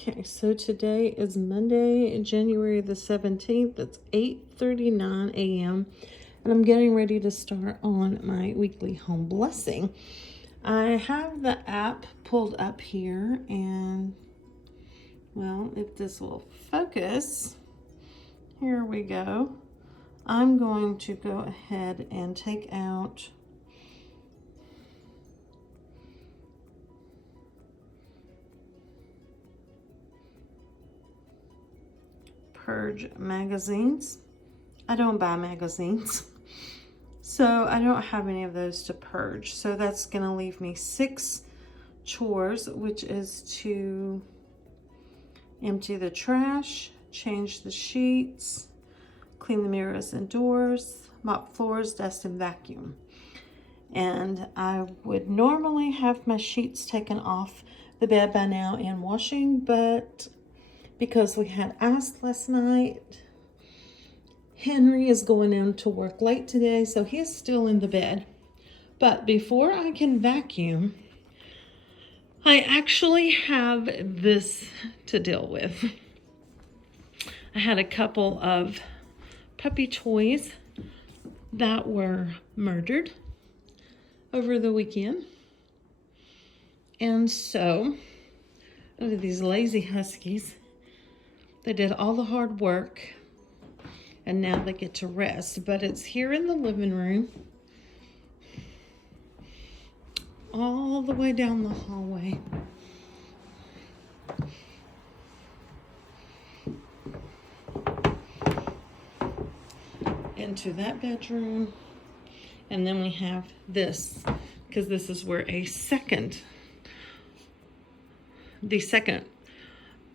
Okay, so today is Monday, January the 17th. It's 8:39 a.m. and I'm getting ready to start on my weekly home blessing. I have the app pulled up here, and well, if this will focus, here we go. I'm going to go ahead and take out Purge magazines. I don't buy magazines, so I don't have any of those to purge. So that's going to leave me 6 chores, which is to empty the trash, change the sheets, clean the mirrors and doors, mop floors, dust, and vacuum. And I would normally have my sheets taken off the bed by now and washing, but because we had ice last night, Henry is going in to work late today, so he's still in the bed. But before I can vacuum, I actually have this to deal with. I had a couple of puppy toys that were murdered over the weekend. And so, look at these lazy Huskies. They did all the hard work, and now they get to rest. But it's here in the living room, all the way down the hallway. Into that bedroom. And then we have this, because this is where the second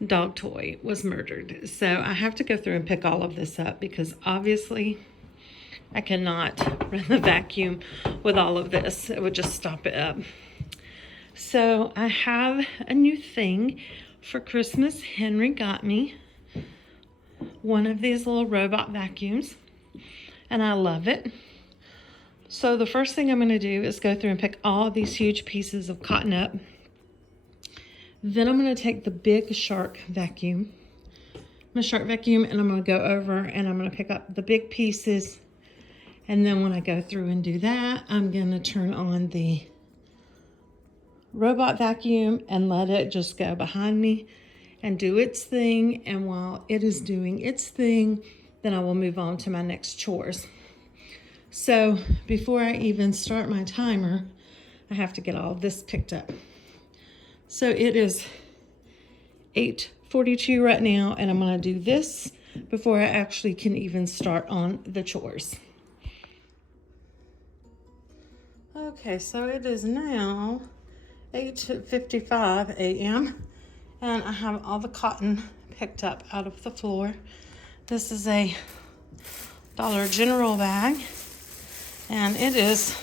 dog toy was murdered. So I have to go through and pick all of this up, because obviously I cannot run the vacuum with all of this. It would just stop it up. So I have a new thing for Christmas. Henry got me one of these little robot vacuums, and I love it. So the first thing I'm going to do is go through and pick all these huge pieces of cotton up. Then I'm going to take the big shark vacuum, and I'm going to go over and I'm going to pick up the big pieces. And then when I go through and do that, I'm going to turn on the robot vacuum and let it just go behind me and do its thing. And while it is doing its thing, then I will move on to my next chores. So before I even start my timer, I have to get all this picked up. So it is 8:42 right now, and I'm going to do this before I actually can even start on the chores. Okay, so it is now 8:55 a.m. and I have all the cotton picked up out of the floor. This is a Dollar General bag, and it is,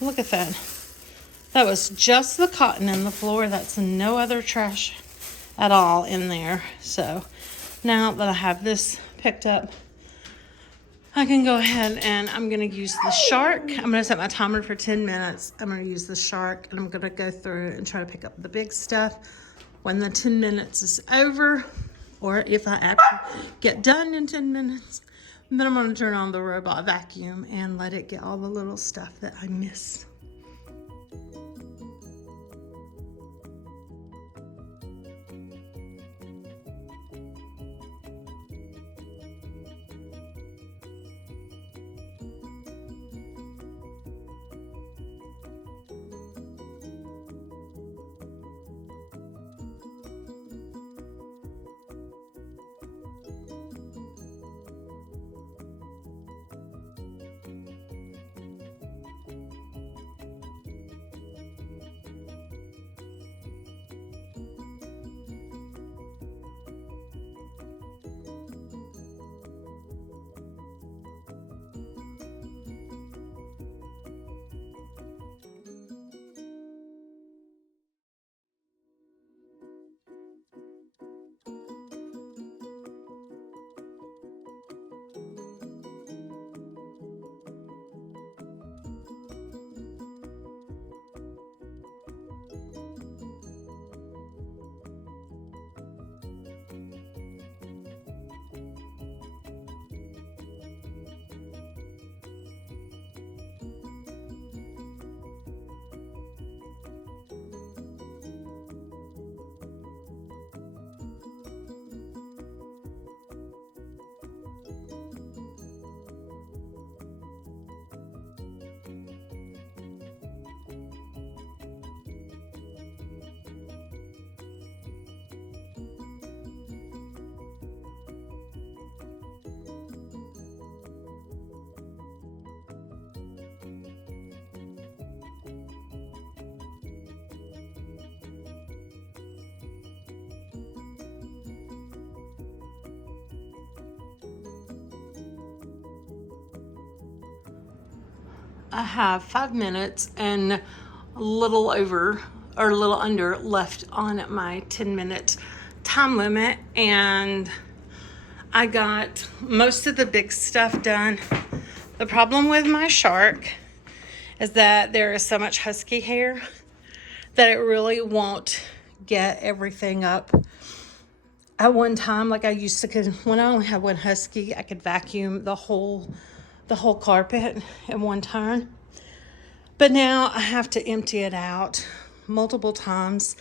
look at that. That was just the cotton in the floor. That's no other trash at all in there. So now that I have this picked up, I can go ahead and I'm going to use the shark. I'm going to set my timer for 10 minutes. I'm going to use the shark, and I'm going to go through and try to pick up the big stuff. When the 10 minutes is over, or if I actually get done in 10 minutes, then I'm going to turn on the robot vacuum and let it get all the little stuff that I missed. I have 5 minutes and a little over or a little under left on my 10-minute time limit, and I got most of the big stuff done. The problem with my shark is that there is so much husky hair that it really won't get everything up at one time. Like I used to, when I only had one husky, I could vacuum the whole carpet at one time. But now I have to empty it out multiple times.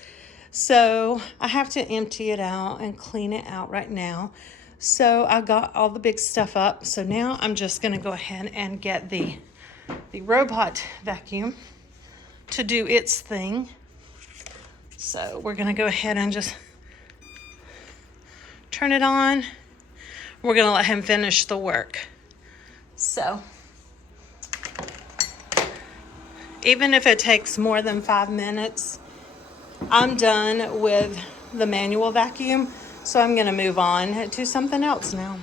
So I have to empty it out and clean it out right now. So I got all the big stuff up. So now I'm just going to go ahead and get the robot vacuum to do its thing. So we're going to go ahead and just turn it on. We're going to let him finish the work. So even if it takes more than 5 minutes, I'm done with the manual vacuum. So I'm going to move on to something else now.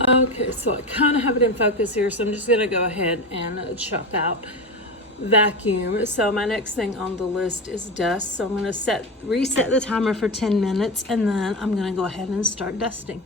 Okay, so I kind of have it in focus here, so I'm just going to go ahead and chop out vacuum. So my next thing on the list is dust. So I'm going to reset the timer for 10 minutes, and then I'm going to go ahead and start dusting.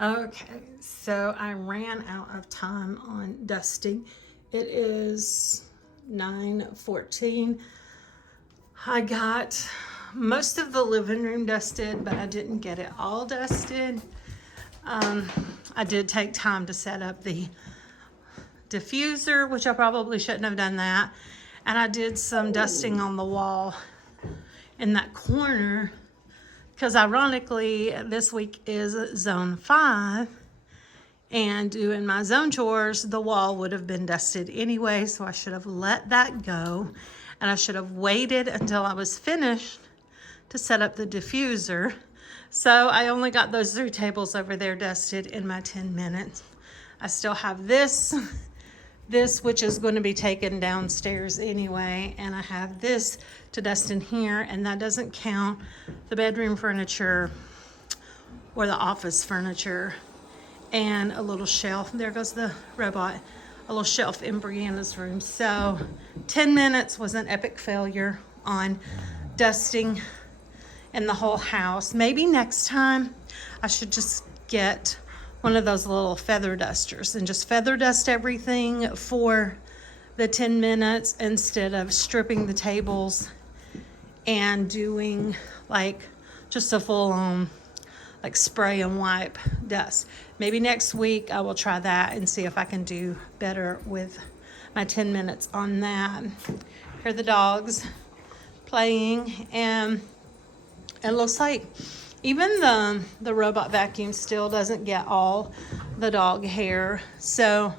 Okay, so I ran out of time on dusting. It is 9:14. I got most of the living room dusted, but I didn't get it all dusted. I did take time to set up the diffuser, which I probably shouldn't have done that. And I did some dusting on the wall in that corner, because ironically, this week is zone 5, and doing my zone chores, the wall would have been dusted anyway, so I should have let that go, and I should have waited until I was finished to set up the diffuser. So I only got those 3 tables over there dusted in my 10 minutes. I still have this which is going to be taken downstairs anyway, and I have this to dust in here, and that doesn't count the bedroom furniture or the office furniture, and a little shelf. There goes the robot. A little shelf in Brianna's room. So 10 minutes was an epic failure on dusting in the whole house. Maybe next time I should just get one of those little feather dusters and just feather dust everything for the 10 minutes instead of stripping the tables and doing like just a full-on like spray and wipe dust. Maybe next week I will try that and see if I can do better with my 10 minutes on that. Here are the dogs playing, and it looks like Even the robot vacuum still doesn't get all the dog hair. So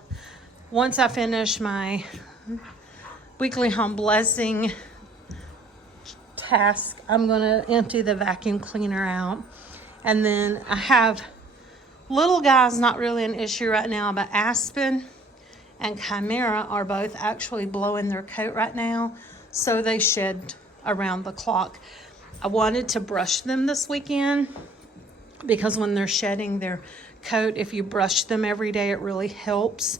once I finish my weekly home blessing task, I'm going to empty the vacuum cleaner out. And then I have little guys, not really an issue right now, but Aspen and Chimera are both actually blowing their coat right now. So they shed around the clock. I wanted to brush them this weekend because when they're shedding their coat, if you brush them every day, it really helps.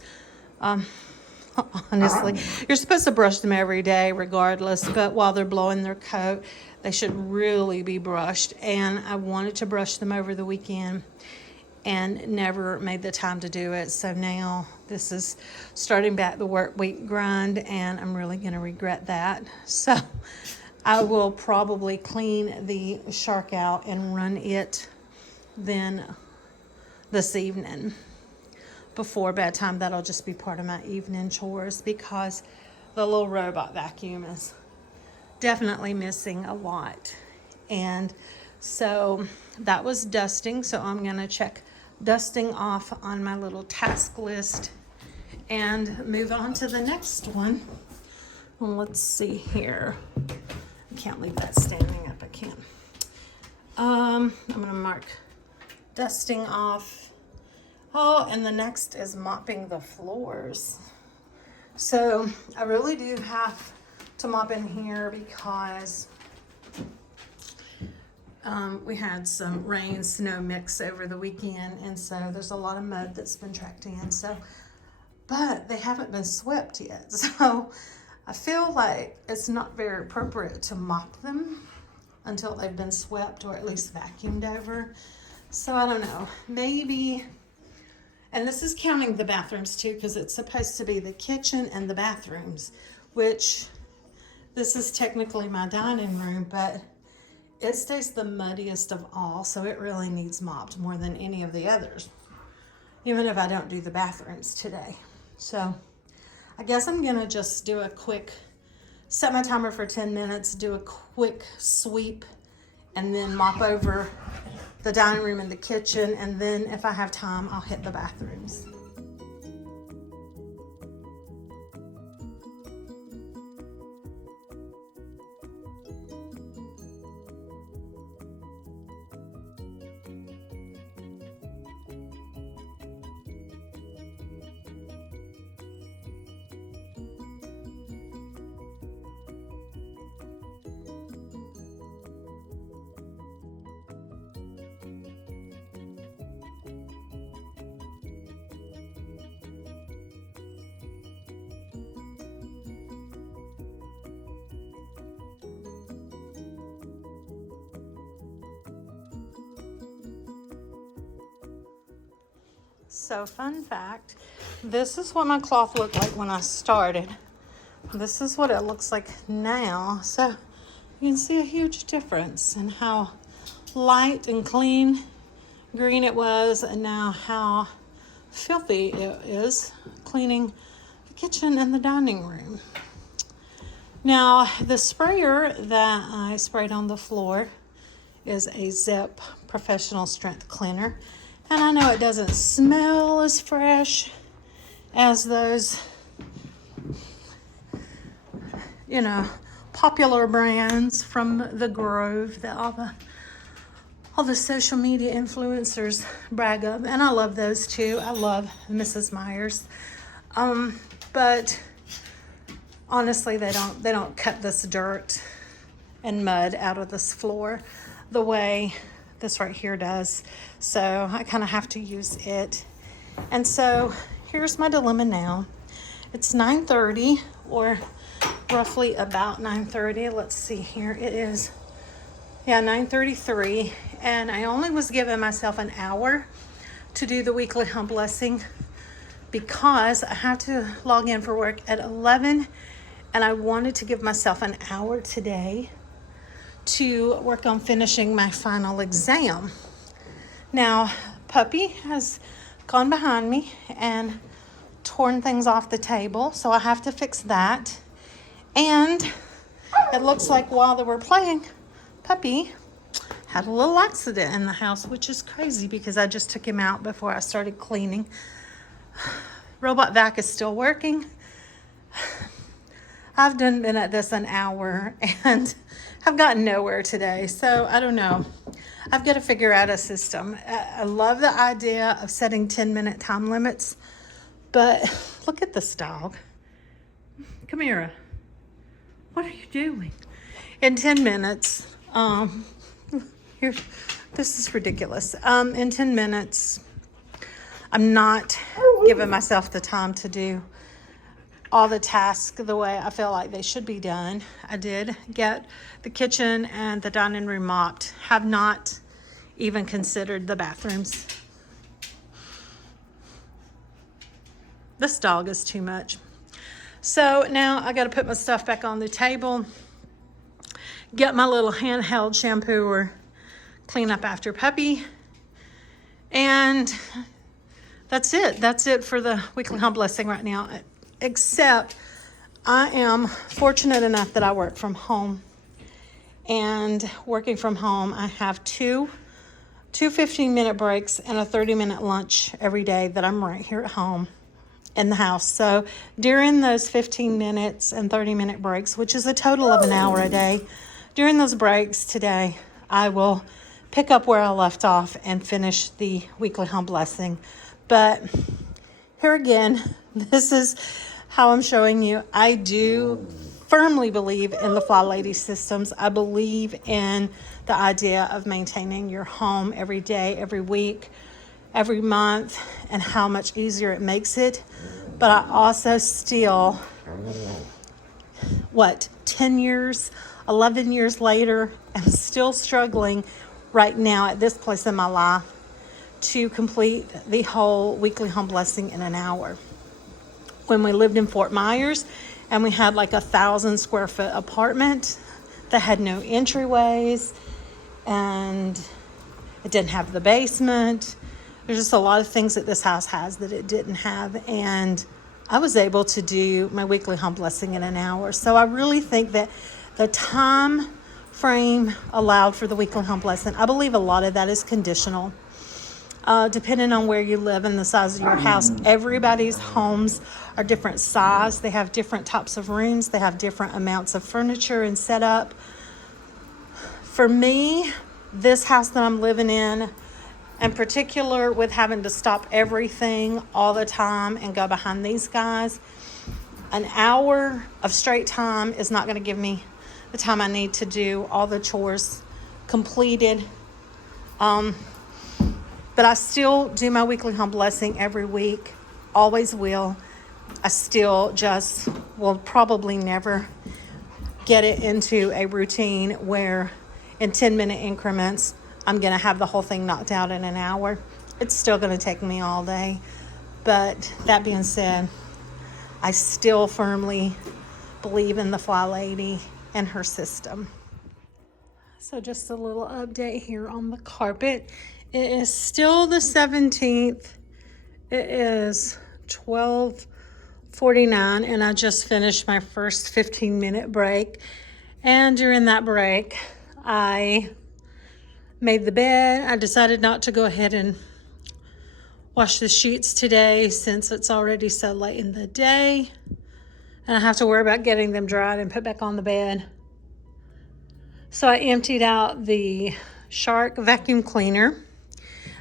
Honestly, you're supposed to brush them every day regardless, but while they're blowing their coat, they should really be brushed. And I wanted to brush them over the weekend and never made the time to do it. So now this is starting back the work week grind, and I'm really going to regret that. So I will probably clean the shark out and run it then this evening before bedtime. That'll just be part of my evening chores because the little robot vacuum is definitely missing a lot. And so that was dusting. So I'm going to check dusting off on my little task list and move on to the next one. Well, let's see here. I can't leave that standing up. I can't. I'm going to mark dusting off. Oh, and the next is mopping the floors. So I really do have to mop in here because we had some rain, snow mix over the weekend, and so there's a lot of mud that's been tracked in. So, but they haven't been swept yet. So I feel like it's not very appropriate to mop them until they've been swept or at least vacuumed over. So I don't know, maybe, and this is counting the bathrooms too, because it's supposed to be the kitchen and the bathrooms, which this is technically my dining room, but it stays the muddiest of all, so it really needs mopped more than any of the others, even if I don't do the bathrooms today. So I guess I'm gonna just do a quick, set my timer for 10 minutes, do a quick sweep, and then mop over the dining room and the kitchen, and then if I have time, I'll hit the bathrooms. So fun fact, this is what my cloth looked like when I started. This is what it looks like now. So you can see a huge difference in how light and clean green it was, and now how filthy it is cleaning the kitchen and the dining room. Now the sprayer that I sprayed on the floor is a Zip professional strength cleaner. And I know it doesn't smell as fresh as those, you know, popular brands from the Grove that all the social media influencers brag of. And I love those too. I love Mrs. Meyer's. But honestly, they don't cut this dirt and mud out of this floor the way this right here does. So I kind of have to use it. And so here's my dilemma now. It's 9:30, or roughly about 9:30. Let's see here. It is, 9:33. And I only was giving myself an hour to do the weekly home blessing because I have to log in for work at 11. And I wanted to give myself an hour today to work on finishing my final exam. Now, Puppy has gone behind me and torn things off the table, so I have to fix that. And it looks like while they were playing, Puppy had a little accident in the house, which is crazy because I just took him out before I started cleaning. Robot vac is still working. I've been at this an hour and have gotten nowhere today. So I don't know. I've got to figure out a system. I love the idea of setting 10-minute time limits, but look at this dog. Come here. What are you doing? In 10 minutes, here, this is ridiculous. In 10 minutes, I'm not giving myself the time to do all the tasks the way I feel like they should be done. I did get the kitchen and the dining room mopped. Have not even considered the bathrooms. This dog is too much. So now I got to put my stuff back on the table, get my little handheld shampooer, clean up after puppy, and that's it. That's it for the weekly home blessing right now. Except I am fortunate enough that I work from home, and working from home, I have two 15-minute breaks and a 30-minute lunch every day that I'm right here at home in the house. So during those 15 minutes and 30-minute breaks, which is a total of an hour a day, during those breaks today, I will pick up where I left off and finish the weekly home blessing. But here again, this is how I'm showing you. I do firmly believe in the FlyLady systems. I believe in the idea of maintaining your home every day, every week, every month, and how much easier it makes it. But I also still, 10 years, 11 years later, am still struggling right now at this place in my life to complete the whole weekly home blessing in an hour. When we lived in Fort Myers and we had like 1,000 square foot apartment that had no entryways and it didn't have the basement. There's just a lot of things that this house has that it didn't have, and I was able to do my weekly home blessing in an hour. So I really think that the time frame allowed for the weekly home blessing, I believe a lot of that is conditional. Depending on where you live and the size of your house, everybody's homes are different size. They have different types of rooms. They have different amounts of furniture and setup. For me, this house that I'm living in particular, with having to stop everything all the time and go behind these guys, an hour of straight time is not going to give me the time I need to do all the chores completed. But I still do my weekly home blessing every week, always will. I still just will probably never get it into a routine where in 10-minute increments, I'm going to have the whole thing knocked out in an hour. It's still going to take me all day. But that being said, I still firmly believe in the FlyLady and her system. So just a little update here on the carpet. It is still the 17th. It is 12:49, and I just finished my first 15-minute break. And during that break, I made the bed. I decided not to go ahead and wash the sheets today since it's already so late in the day, and I have to worry about getting them dried and put back on the bed. So I emptied out the Shark vacuum cleaner.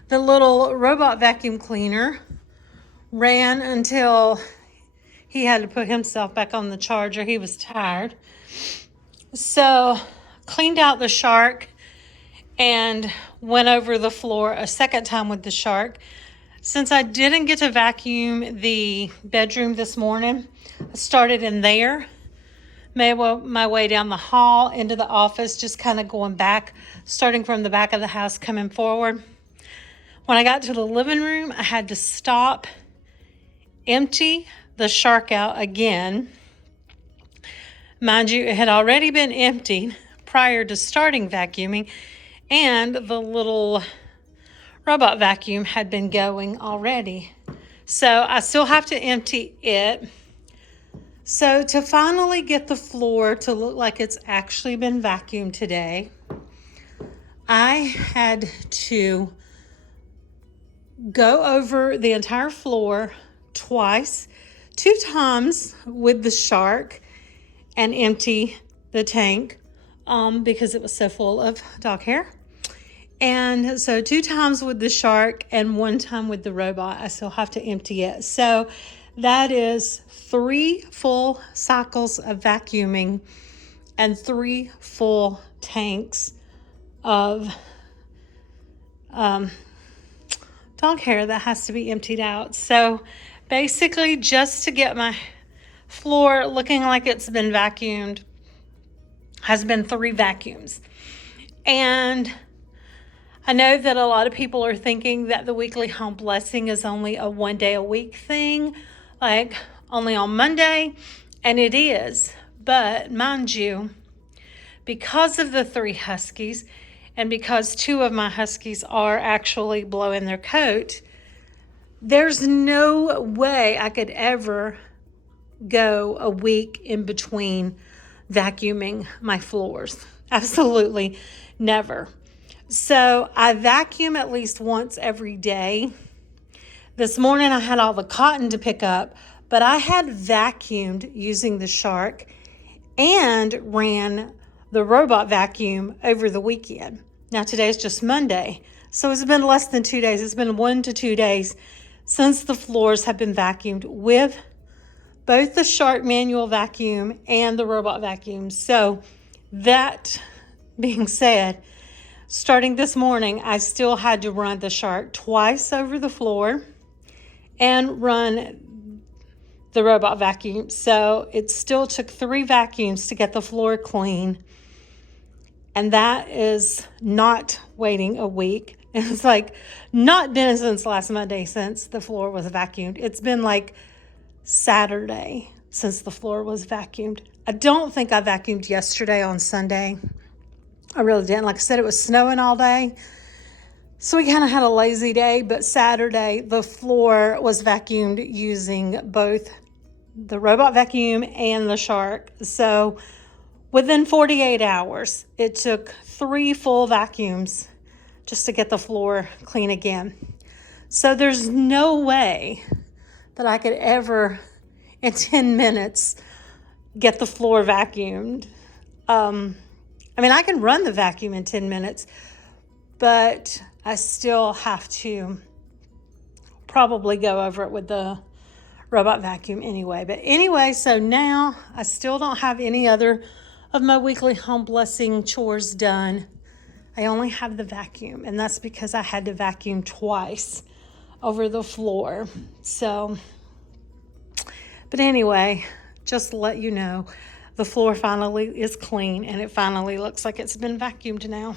The little robot vacuum cleaner ran until he had to put himself back on the charger. He was tired. So cleaned out the Shark and went over the floor a second time with the Shark. Since I didn't get to vacuum the bedroom this morning, I started in there, made my way down the hall into the office, just kind of going back, starting from the back of the house, coming forward. When I got to the living room, I had to stop, empty the Shark out again. Mind you, it had already been emptied prior to starting vacuuming, and the little robot vacuum had been going already. So I still have to empty it. So to finally get the floor to look like it's actually been vacuumed today, I had to go over the entire floor twice, 2 times with the shark and empty the tank because it was so full of dog hair. And so 2 times with the shark and 1 time with the robot. I still have to empty it. So that is 3 full cycles of vacuuming and 3 full tanks of dog hair that has to be emptied out. So basically, just to get my floor looking like it's been vacuumed has been 3 vacuums. And I know that a lot of people are thinking that the weekly home blessing is only a 1 day a week thing, like only on Monday, and it is. But mind you, because of the 3 Huskies, and because 2 of my Huskies are actually blowing their coat, there's no way I could ever go a week in between vacuuming my floors. Absolutely never. So I vacuum at least once every day. This morning I had all the cotton to pick up, but I had vacuumed using the shark and ran the robot vacuum over the weekend. Now today's just Monday, so it's been less than 2 days. It's been 1 to 2 days since the floors have been vacuumed with both the shark manual vacuum and the robot vacuum. So that being said, starting this morning, I still had to run the shark twice over the floor and run the robot vacuum. So it still took 3 vacuums to get the floor clean. And that is not waiting a week. It's like not been since last Monday since the floor was vacuumed. It's been like Saturday since the floor was vacuumed. I don't think I vacuumed yesterday on Sunday. I really didn't. Like I said, it was snowing all day. So we kind of had a lazy day, but Saturday the floor was vacuumed using both the robot vacuum and the shark. So within 48 hours, it took 3 full vacuums just to get the floor clean again. So there's no way that I could ever, in 10 minutes, get the floor vacuumed. I mean, I can run the vacuum in 10 minutes, but I still have to probably go over it with the robot vacuum anyway. But anyway, so now I still don't have any other of my weekly home blessing chores done. I only have the vacuum, and that's because I had to vacuum twice over the floor. So, but anyway, just to let you know, the floor finally is clean, and it finally looks like it's been vacuumed now.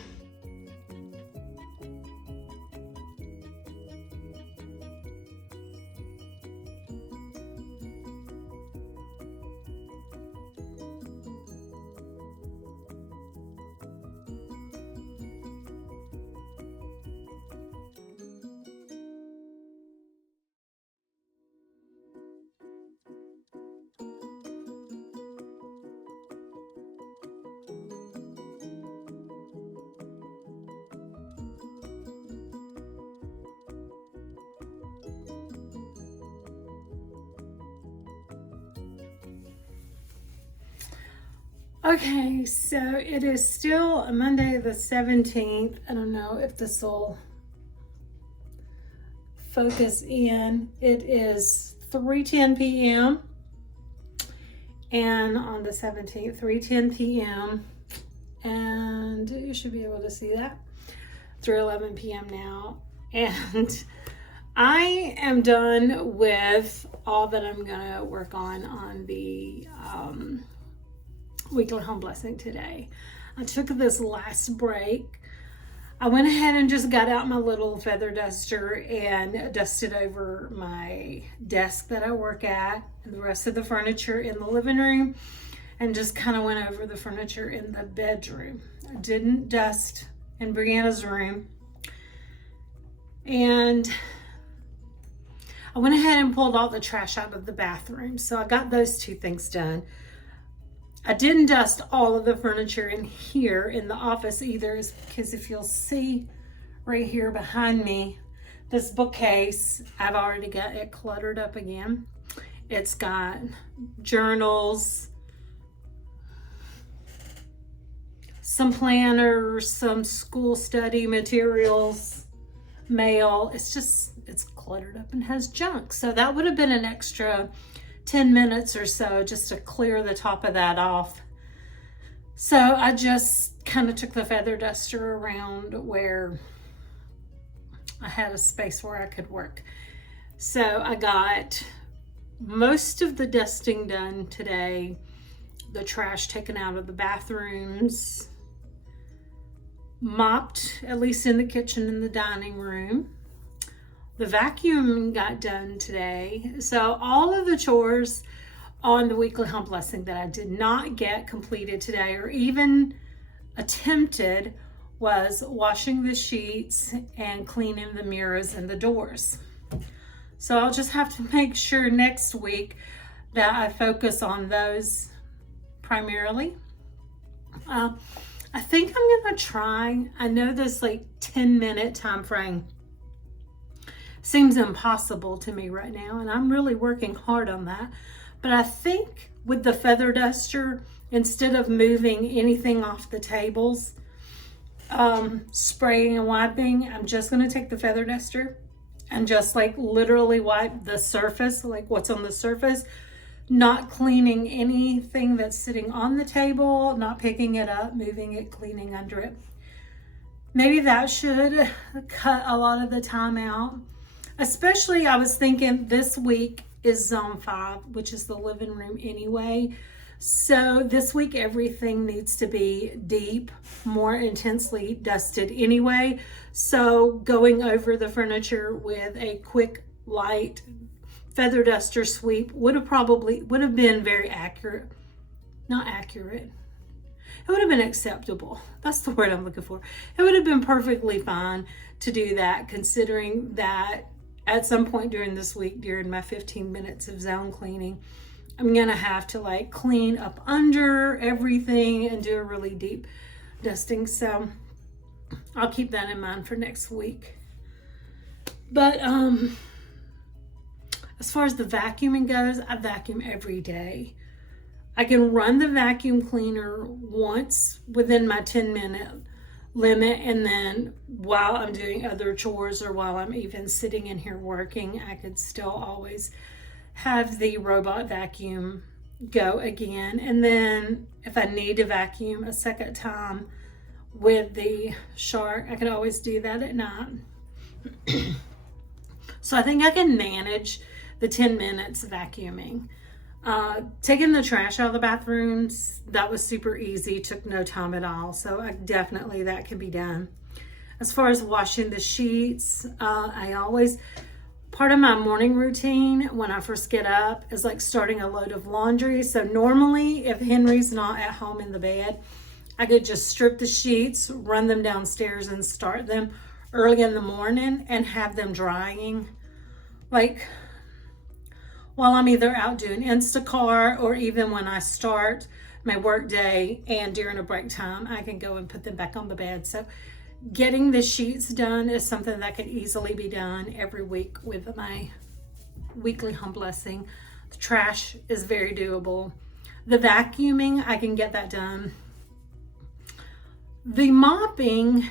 Okay, so it is still Monday the 17th. I don't know if this will focus in. It is 3:10 p.m. and on the 17th, 3:10 p.m. and you should be able to see that. 3:11 p.m. now, and I am done with all that I'm gonna work on the weekly home blessing today. I took this last break. I went ahead and just got out my little feather duster and dusted over my desk that I work at and the rest of the furniture in the living room, and just kind of went over the furniture in the bedroom. I didn't dust in Brianna's room. And I went ahead and pulled all the trash out of the bathroom. So I got those 2 things done. I didn't dust all of the furniture in here in the office either, is because if you'll see right here behind me, this bookcase, I've already got it cluttered up again. It's got journals, some planners, some school study materials, mail. It's cluttered up and has junk. So that would have been an extra 10 minutes or so just to clear the top of that off. So I just kind of took the feather duster around where I had a space where I could work. So I got most of the dusting done today, the trash taken out of the bathrooms, mopped, at least in the kitchen and the dining room. The vacuum got done today. So all of the chores on the weekly home blessing that I did not get completed today or even attempted was washing the sheets and cleaning the mirrors and the doors. So I'll just have to make sure next week that I focus on those primarily. I think I'm gonna try, I know this like 10-minute time frame seems impossible to me right now, and I'm really working hard on that. But I think with the feather duster, instead of moving anything off the tables, spraying and wiping, I'm just going to take the feather duster and just like literally wipe the surface, like what's on the surface, not cleaning anything that's sitting on the table, not picking it up, moving it, cleaning under it. Maybe that should cut a lot of the time out. Especially, I was thinking this week is zone 5, which is the living room anyway. So this week, everything needs to be deep, more intensely dusted anyway. So going over the furniture with a quick, light feather duster sweep would have been very accurate. Not accurate. It would have been acceptable. That's the word I'm looking for. It would have been perfectly fine to do that, considering that at some point during this week, during my 15 minutes of zone cleaning, I'm gonna have to like clean up under everything and do a really deep dusting. So I'll keep that in mind for next week. But as far as the vacuuming goes, I vacuum every day. I can run the vacuum cleaner once within my 10-minute limit, and then while I'm doing other chores or while I'm even sitting in here working, I could still always have the robot vacuum go again. And then if I need to vacuum a second time with the shark, I can always do that at night. So I think I can manage the 10 minutes vacuuming. Taking the trash out of the bathrooms, that was super easy, took no time at all. So that can be done. As far as washing the sheets, part of my morning routine when I first get up is like starting a load of laundry. So normally if Henry's not at home in the bed, I could just strip the sheets, run them downstairs and start them early in the morning and have them drying like while I'm either out doing Instacart or even when I start my work day and during a break time, I can go and put them back on the bed. So getting the sheets done is something that could easily be done every week with my weekly home blessing. The trash is very doable. The vacuuming, I can get that done. The mopping,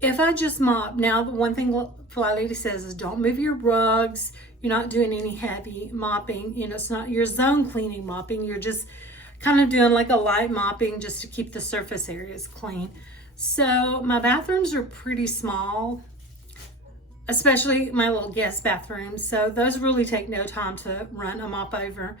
if I just mop, now the one thing FlyLady says is don't move your rugs. You're not doing any heavy mopping. You know, it's not your zone cleaning mopping. You're just kind of doing like a light mopping just to keep the surface areas clean. So my bathrooms are pretty small, especially my little guest bathrooms. So those really take no time to run a mop over.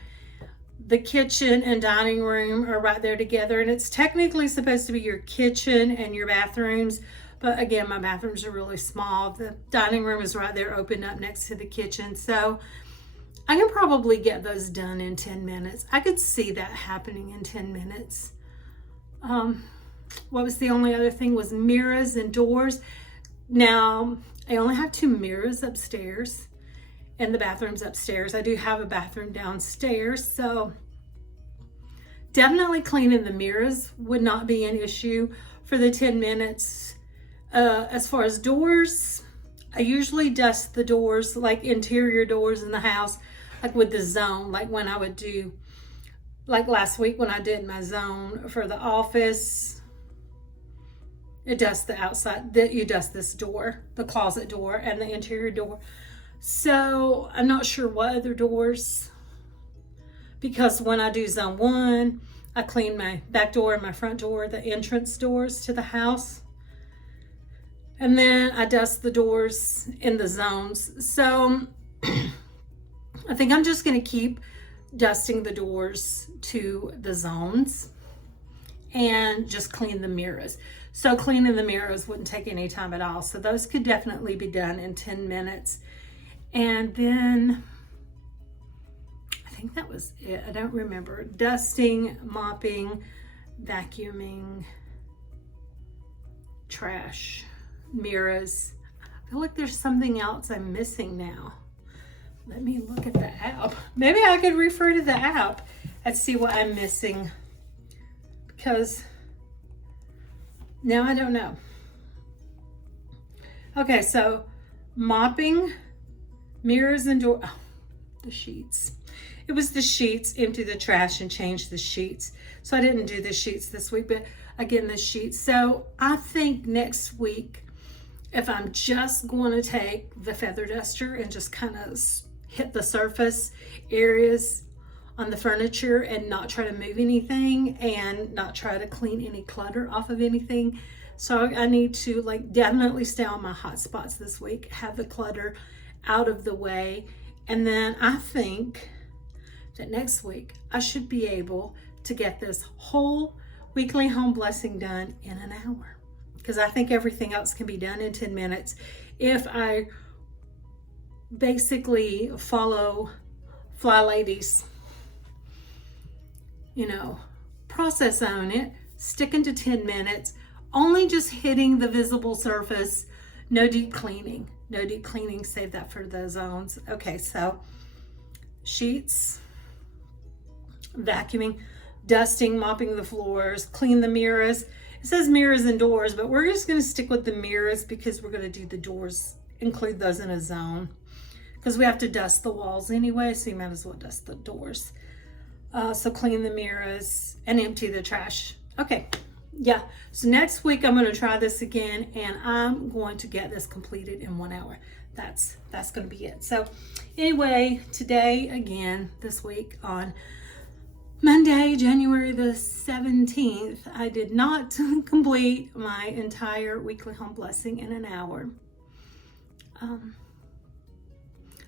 The kitchen and dining room are right there together, and it's technically supposed to be your kitchen and your bathrooms. But again, my bathrooms are really small. The dining room is right there, open up next to the kitchen. So I can probably get those done in 10 minutes. I could see that happening in 10 minutes. What was the only other thing was mirrors and doors. Now, I only have 2 mirrors upstairs and the bathroom's upstairs. I do have a bathroom downstairs. So Definitely cleaning the mirrors would not be an issue for the 10 minutes. As far as doors, I usually dust the doors, like interior doors in the house, like with the zone, like when I would do, like last week when I did my zone for the office. You dust the outside, you dust this door, the closet door and the interior door. So I'm not sure what other doors, because when I do zone 1, I clean my back door and my front door, the entrance doors to the house. And then I dust the doors in the zones. So I think I'm just going to keep dusting the doors to the zones and just clean the mirrors. So cleaning the mirrors wouldn't take any time at all. So those could definitely be done in 10 minutes. And then I think that was it. I don't remember. Dusting, mopping, vacuuming, trash, mirrors. I feel like there's something else I'm missing now. Let me look at the app. Maybe I could refer to the app and see what I'm missing, because now I don't know. Okay, so mopping, mirrors and door. Oh, the sheets. It was the sheets. Empty the trash and change the sheets. So I didn't do the sheets this week, but again, the sheets. So I think next week, if I'm just going to take the feather duster and just kind of hit the surface areas on the furniture and not try to move anything and not try to clean any clutter off of anything. So I need to like definitely stay on my hot spots this week, have the clutter out of the way. And then I think that next week I should be able to get this whole weekly home blessing done in an hour, because I think everything else can be done in 10 minutes if I basically follow FlyLady's, process on it, sticking to 10 minutes, only just hitting the visible surface, no deep cleaning. No deep cleaning, save that for the zones. Okay, so sheets, vacuuming, dusting, mopping the floors, clean the mirrors. It says mirrors and doors, but we're just going to stick with the mirrors because we're going to do the doors, include those in a zone, because we have to dust the walls anyway, so you might as well dust the doors. So clean the mirrors and empty the trash. Okay, yeah. So next week I'm going to try this again, and I'm going to get this completed in 1 hour. That's going to be it. So anyway, today again, this week on Monday, January the 17th, I did not complete my entire weekly home blessing in an hour.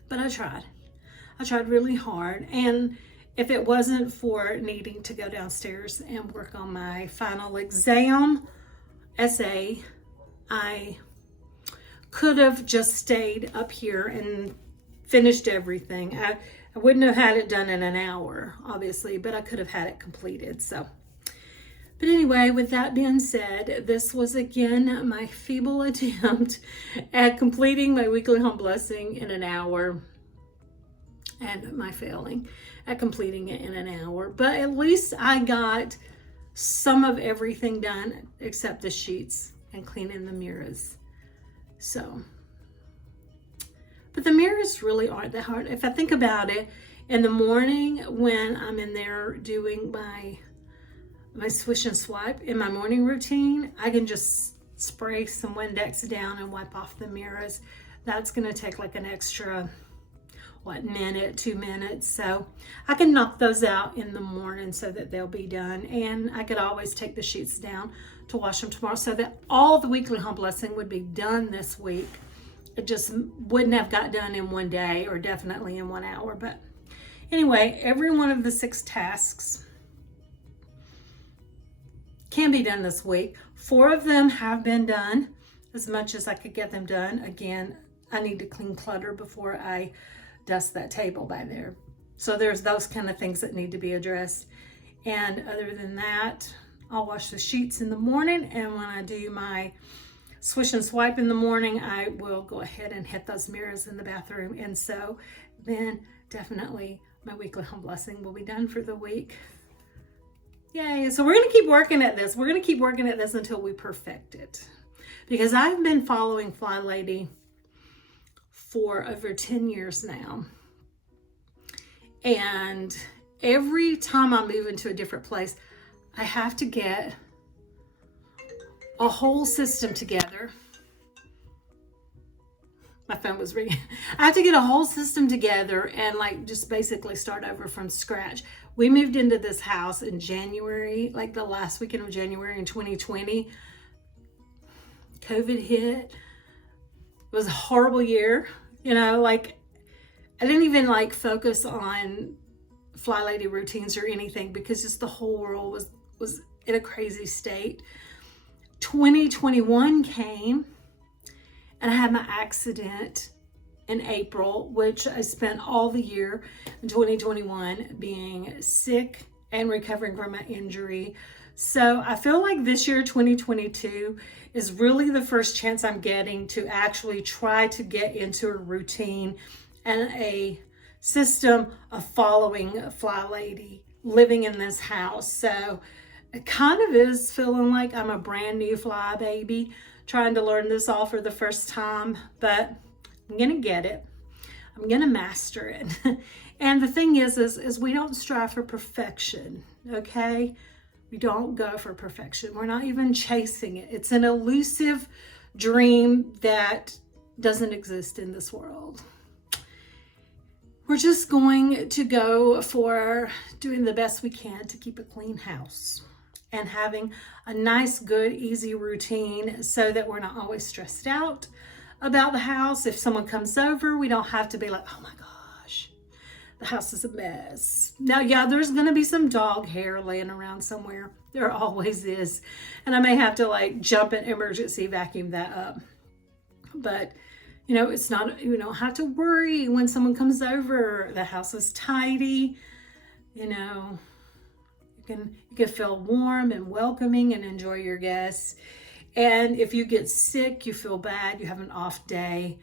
But I tried. I tried really hard. And if it wasn't for needing to go downstairs and work on my final exam essay, I could have just stayed up here and finished everything. I wouldn't have had it done in an hour, obviously, but I could have had it completed. So, but anyway, with that being said, this was again my feeble attempt at completing my weekly home blessing in an hour, and my failing at completing it in an hour. But at least I got some of everything done except the sheets and cleaning the mirrors. So, but the mirrors really aren't that hard. If I think about it, in the morning when I'm in there doing my swish and swipe in my morning routine, I can just spray some Windex down and wipe off the mirrors. That's going to take like an extra minute, 2 minutes. So I can knock those out in the morning so that they'll be done. And I could always take the sheets down to wash them tomorrow so that all the weekly home blessing would be done this week. It just wouldn't have got done in one day, or definitely in 1 hour. But anyway, every one of the 6 tasks can be done this week. 4 of them have been done, as much as I could get them done. Again, I need to clean clutter before I dust that table by there. So there's those kind of things that need to be addressed. And other than that, I'll wash the sheets in the morning. And when I do my swish and swipe in the morning, I will go ahead and hit those mirrors in the bathroom. And so then definitely my weekly home blessing will be done for the week. Yay. So we're going to keep working at this. We're going to keep working at this until we perfect it. Because I've been following FlyLady for over 10 years now. And every time I move into a different place, I have to get a whole system together. My phone was ringing. I have to get a whole system together and like just basically start over from scratch. We moved into this house in January, like the last weekend of January in 2020. COVID hit. It was a horrible year. You know, like I didn't even like focus on FlyLady routines or anything because just the whole world was in a crazy state. 2021 came and I had my accident in April, which I spent all the year in 2021 being sick and recovering from my injury. So I feel like this year, 2022, is really the first chance I'm getting to actually try to get into a routine and a system of following FlyLady, living in this house. So it kind of is feeling like I'm a brand new fly baby, trying to learn this all for the first time, but I'm gonna get it. I'm gonna master it. And the thing is we don't strive for perfection, okay? We don't go for perfection. We're not even chasing it. It's an elusive dream that doesn't exist in this world. We're just going to go for doing the best we can to keep a clean house and having a nice, good, easy routine so that we're not always stressed out about the house. If someone comes over, we don't have to be like, oh my gosh, the house is a mess. Now, yeah, there's gonna be some dog hair laying around somewhere. There always is. And I may have to like jump and emergency vacuum that up. But you know, it's not, you don't have to worry when someone comes over. The house is tidy, you know. You can feel warm and welcoming and enjoy your guests. And if you get sick, you feel bad, you have an off day,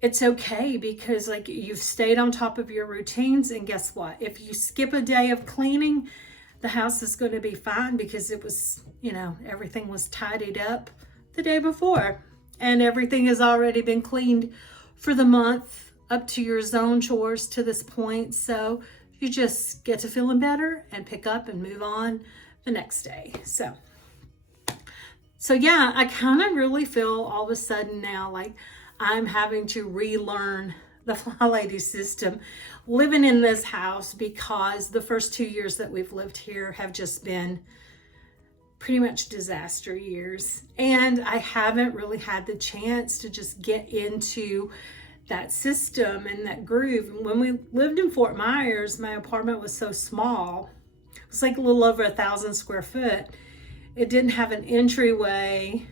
it's okay because like you've stayed on top of your routines. And guess what? If you skip a day of cleaning, the house is going to be fine because it was, you know, everything was tidied up the day before and everything has already been cleaned for the month up to your zone chores to this point. So you just get to feeling better and pick up and move on the next day. So yeah, I kind of really feel all of a sudden now like I'm having to relearn the FlyLady system living in this house because the first 2 years that we've lived here have just been pretty much disaster years. And I haven't really had the chance to just get into that system and that groove. When we lived in Fort Myers, my apartment was so small. It was like a little over 1,000 square foot. It didn't have an entryway.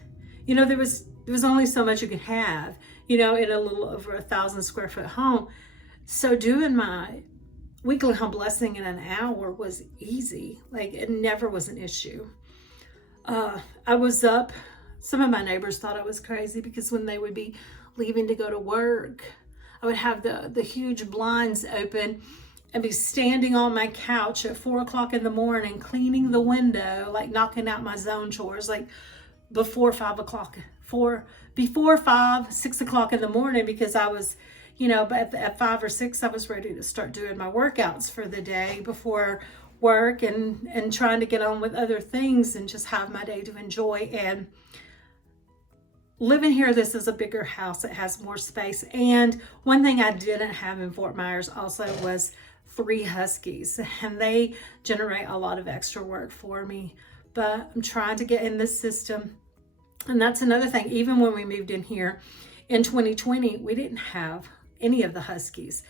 You know, there was only so much you could have, you know, in a little over 1,000 square foot home. So doing my weekly home blessing in an hour was easy. Like it never was an issue. I was up. Some of my neighbors thought I was crazy because when they would be leaving to go to work, I would have the huge blinds open and be standing on my couch at 4 o'clock in the morning, cleaning the window, like knocking out my zone chores, like before 5 o'clock, before 5, 6 o'clock in the morning, because I was, you know, but at 5 or 6, I was ready to start doing my workouts for the day before work and trying to get on with other things and just have my day to enjoy. And living here, this is a bigger house. It has more space. And one thing I didn't have in Fort Myers also was 3 Huskies, and they generate a lot of extra work for me. But I'm trying to get in this system. And that's another thing. Even when we moved in here in 2020, we didn't have any of the Huskies.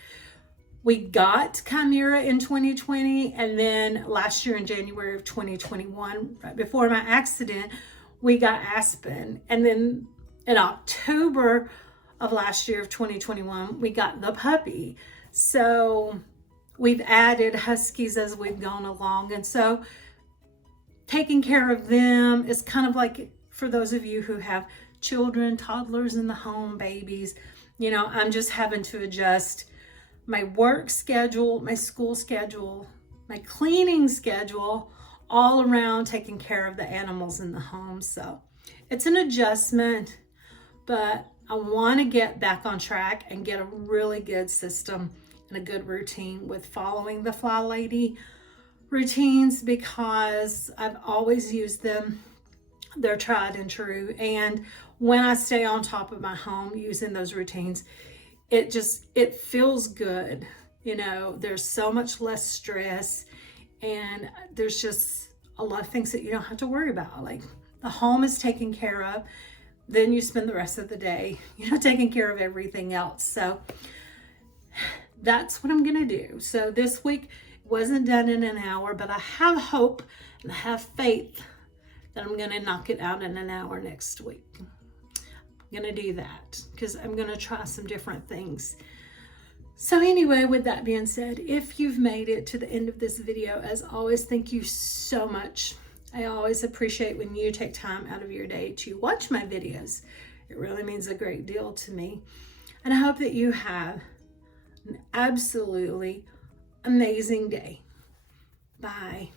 We got Chimera in 2020, and then last year in January of 2021, right before my accident, we got Aspen. And then in October of last year of 2021, we got the puppy. So we've added Huskies as we've gone along. And so taking care of them is kind of like, for those of you who have children, toddlers in the home, babies, you know, I'm just having to adjust my work schedule, my school schedule, my cleaning schedule, all around taking care of the animals in the home. So it's an adjustment, but I want to get back on track and get a really good system and a good routine with following the FlyLady routines, because I've always used them. They're tried and true. And when I stay on top of my home using those routines, it feels good. You know, there's so much less stress, and there's just a lot of things that you don't have to worry about. Like, the home is taken care of, then you spend the rest of the day, you know, taking care of everything else. So that's what I'm gonna do. So this week wasn't done in an hour, but I have hope and I have faith that I'm gonna knock it out in an hour next week. I'm gonna do that because I'm gonna try some different things. So anyway, with that being said, if you've made it to the end of this video, as always, thank you so much. I always appreciate when you take time out of your day to watch my videos. It really means a great deal to me. And I hope that you have an absolutely amazing day. Bye.